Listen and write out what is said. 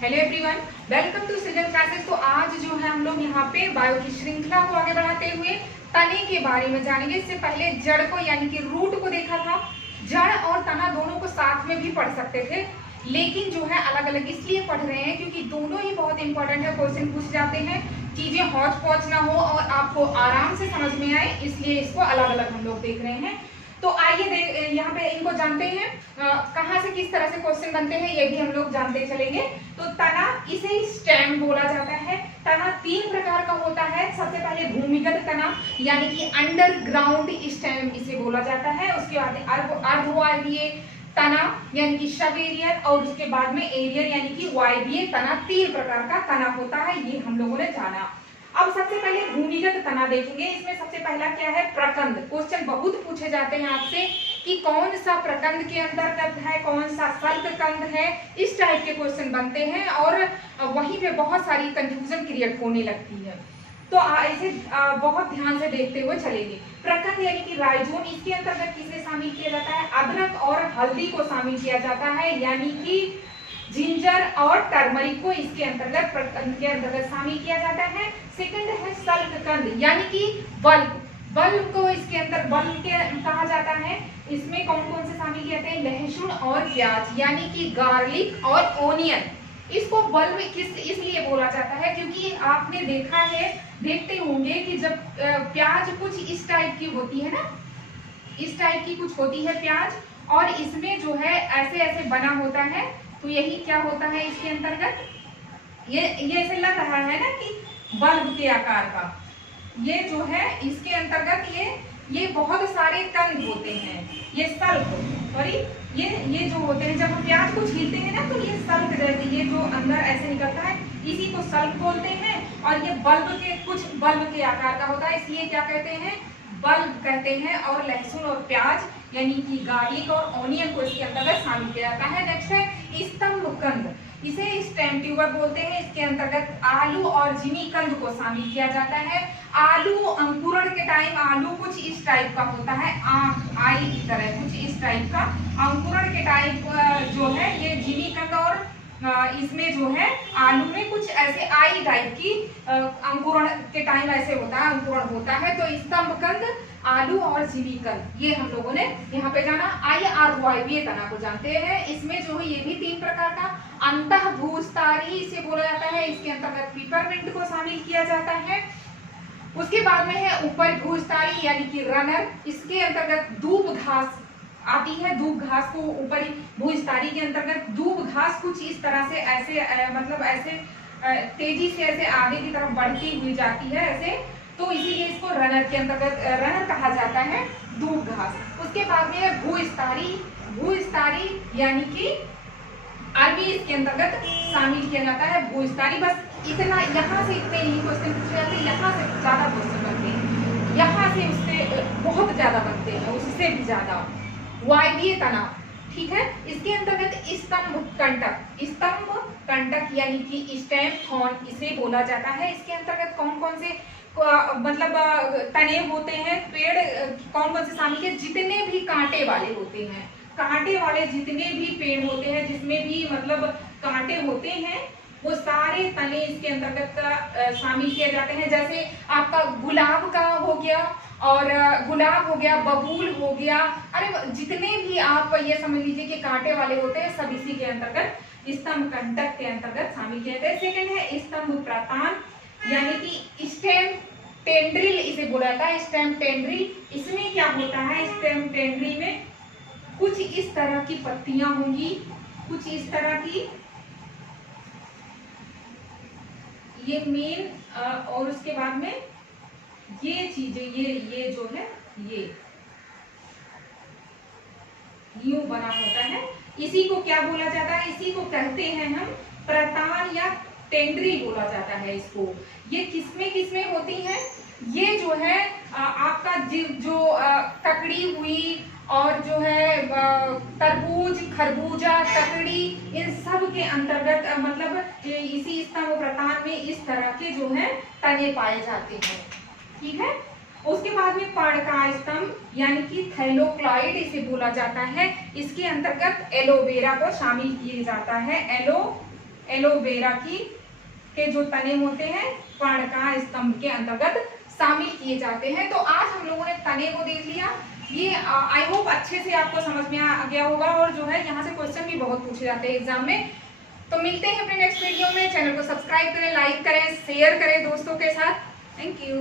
Hello everyone, welcome to सृजन classes. तो आज जो है हम लोग यहाँ पे बायो की श्रृंखला को आगे बढ़ाते हुए तने के बारे में जानेंगे। इससे पहले जड़ को यानी कि रूट को देखा था। जड़ और तना दोनों को साथ में भी पढ़ सकते थे, लेकिन जो है अलग अलग इसलिए पढ़ रहे हैं क्योंकि दोनों ही बहुत इंपॉर्टेंट है। क्वेश्चन पूछ जाते हैं, चीजें हौच पौच ना हो और आपको आराम से समझ में आए, इसलिए इसको अलग अलग हम लोग देख रहे हैं। तो आइए यहाँ पे इनको जानते हैं, कहाँ से किस तरह से क्वेश्चन बनते हैं ये भी हम लोग जानते चलेंगे। तो तना, इसे स्टेम बोला जाता है। तना तीन प्रकार का होता है। सबसे पहले भूमिगत तना यानी कि अंडरग्राउंड स्टेम इसे बोला जाता है। उसके बाद अर्धवायवीय तना यानी कि सब एरियर, और उसके बाद में एरियर यानी कि वायवीय तना। तीन प्रकार का तना होता है, ये हम लोगों ने जाना। अब सबसे पहले भूमिगत तना देखेंगे। इसमें सबसे पहला क्या है? प्रकंद। क्वेश्चन बहुत पूछे जाते हैं आपसे कि कौन सा प्रकंद के अंतर्गत है, कौन सा सल्ककंद है, इस टाइप के क्वेश्चन बनते हैं और वहीं पे बहुत सारी कंफ्यूजन क्रिएट होने लगती है। तो ऐसे बहुत ध्यान से देखते हुए चलेंगे। प्रकंद यानी कि राइजोम, इसके अंतर्गत किसे शामिल किया जाता है? अदरक और हल्दी को शामिल किया जाता है, यानी कि जिंजर और टर्मरिक को इसके अंतर्गत प्रकंद के अंतर्गत शामिल किया जाता है। सेकंड है सल्ककंद यानी कि बल्ब। बल्ब को इसके अंदर बल्ब के कहा जाता है। इसमें कौन कौन से शामिल किए जाते हैं? लहसुन और प्याज यानी कि गार्लिक और ओनियन। इसको बल्ब इसलिए बोला जाता है क्योंकि आपने देखा है, देखते होंगे कि जब प्याज कुछ इस टाइप की होती है ना, इस टाइप की कुछ होती है प्याज, और इसमें जो है ऐसे ऐसे बना होता है, तो यही क्या होता है इसके अंतर्गत? ये ऐसे लग रहा है ना कि बल्ब के आकार का, ये जो है इसके अंतर्गत ये बहुत सारे कंद होते हैं। ये सल्क, सॉरी, ये जो होते हैं, जब हम प्याज को छीलते हैं ना तो ये सल्क जैसे ये जो अंदर ऐसे निकलता है, इसी को सल्क बोलते हैं। और ये बल्ब के कुछ बल्ब के आकार का होता है, इसलिए क्या कहते हैं? बल्ब कहते हैं। और लहसुन और प्याज यानी कि गार्लिक और ओनियन को इसके अंतर्गत शामिल किया जाता है। नेक्स्ट है स्तंभकंद, इसे स्टेम ट्यूबर बोलते हैं। इसके अंतर्गत आलू और जिमीकंद को शामिल किया जाता है। आलू अंकुरण के टाइम आलू कुछ इस टाइप का होता है, आई की तरह कुछ इस टाइप का। अंकुरण के टाइप जो है ये जिमीकंद, और इसमें जो है आलू में कुछ ऐसे आई टाइप की अंकुरण के टाइम ऐसे होता है, अंकुरण होता है। तो स्तंभकंद, आलू और जिमीकंद, ये हम लोगों ने यहाँ पे जाना। आइए अर्धवायवीय तना को जानते हैं। इसमें जो है ये भी तीन प्रकार का, अंतः भूस्तारी इसे बोला जाता है। इसके अंतर्गत पिपरमिंट को शामिल किया जाता है। उसके बाद में है ऊपर भूस्तारी यानी कि रनर, इसके अंतर्गत दूब घास आती है। दूब घास को ऊपर भूस्तारी के अंतर्गत दूब घास कुछ इस तरह से ऐसे मतलब ऐसे तेजी से ऐसे आगे की तरफ बढ़ती हुई जाती है ऐसे, तो इसीलिए इसको रनर के अंतर्गत रनर कहा जाता है, दूब घास। उसके बाद में है भूस्तारी। भूस्तारी यानी कि अरबी इसके अंतर्गत शामिल किया जाता है। भूस्तारी, बस इतना, यहाँ से इतने ही क्वेश्चन पूछे जाते हैं, यहाँ से ज्यादा क्वेश्चन बनते हैं, यहाँ से उससे बहुत ज्यादा बनते हैं, उससे भी ज्यादा। वायवीय तना, ठीक है, इसके अंतर्गत स्तंभ कंटक, स्तंभ कंटक यानी कि स्टेम थॉर्न इसे बोला जाता है। इसके अंतर्गत कौन कौन से मतलब तने होते हैं, पेड़ कौन कौन से शामिल है? जितने भी कांटे वाले होते हैं, कांटे वाले जितने भी पेड़ होते हैं, जिसमें भी मतलब कांटे होते हैं, वो सारे तने इसके अंतर्गत शामिल किए जाते हैं। जैसे आपका गुलाब का हो गया, और गुलाब हो गया, बबूल हो गया, अरे जितने भी आप ये समझ लीजिए कि कांटे वाले होते हैं, सब इसी के अंतर्गत स्तंभ कंटक के अंतर्गत शामिल किए जाते हैं। सेकंड है स्तंभ प्रतान यानी कि स्टेम टेंड्रिल इसे बोला जाता है। स्टेम टेंड्रिल, इसमें क्या होता है? स्टेम टेंड्रिल में कुछ इस तरह की पत्तियां होंगी, कुछ इस तरह की, ये मेन, और उसके बाद में ये चीजें, ये जो है ये यूं बना होता है, इसी को क्या बोला जाता है? इसी को कहते हैं हम प्रतान या टेंड्रिल बोला जाता है इसको। ये किसमें होती है? ये जो है आपका जो ककड़ी हुई, और जो है तरबूज, खरबूजा, ककड़ी, इन सब के अंतर्गत मतलब इसी स्तंभ प्रतान में इस तरह के जो है तने पाए जाते हैं, ठीक है। उसके बाद में पर्णकाय स्तंभ यानी कि थैलोक्लाइड इसे बोला जाता है। इसके अंतर्गत एलोवेरा को शामिल किया जाता है। एलोवेरा के जो तने होते हैं पर्णकाय स्तंभ के अंतर्गत शामिल किए जाते हैं। तो आज हम लोगों ने तने को देख लिया। ये आई होप अच्छे से आपको समझ में आ गया होगा, और जो है यहाँ से क्वेश्चन भी बहुत पूछे जाते हैं एग्जाम में। तो मिलते हैं अपने नेक्स्ट वीडियो में। चैनल को सब्सक्राइब करें, लाइक करें, शेयर करें दोस्तों के साथ। Thank you.